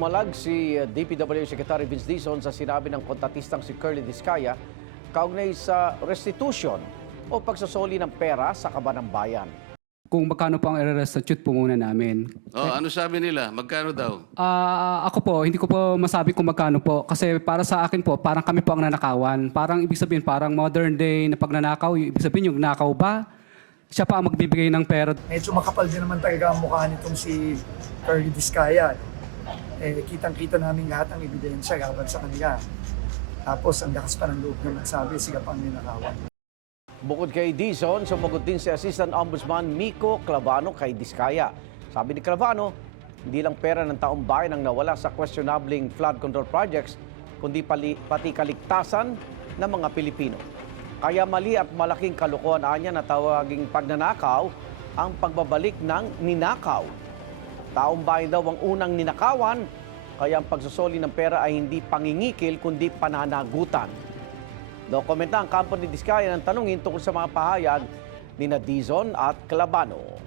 Pumalag si DPW Secretary Vince Dizon sa sinabi ng kontratistang si Curly Discaya kaugnay sa restitution o pagsosoli ng pera sa kaban ng bayan. Kung magkano po ang i-restitute po muna namin. Ano sabi nila? Magkano daw? Ako po, hindi ko po masabi kung magkano po. Kasi para sa akin po, parang kami po ang nanakawan. Parang ibig sabihin, parang modern day na pagnanakaw. Ibig sabihin, yung nakaw ba, siya pa ang magbibigay ng pera. Medyo makapal din naman talaga ang mukha nitong si Curly Discaya. Kitang-kita namin lahat ng ebidensya laban sa kanila. Tapos ang lakas pa ng loob na magsabi, sila pang ninakawan. Bukod kay Dizon, sumagot din si Assistant Ombudsman Miko Clavano kay Discaya. Sabi ni Clavano, hindi lang pera ng taong bayan ang nawala sa questionabling flood control projects, kundi pati kaligtasan ng mga Pilipino. Kaya mali at malaking kalokohan anya na tawaging pagnanakaw ang pagbabalik ng ninakaw. Taong bayan daw ang unang ninakawan, kaya ang pagsusoli ng pera ay hindi pangingikil kundi pananagutan. Dokumenta ang kampo ni Discaya ng tanungin tungkol sa mga pahayag ni Dizon at Clavano.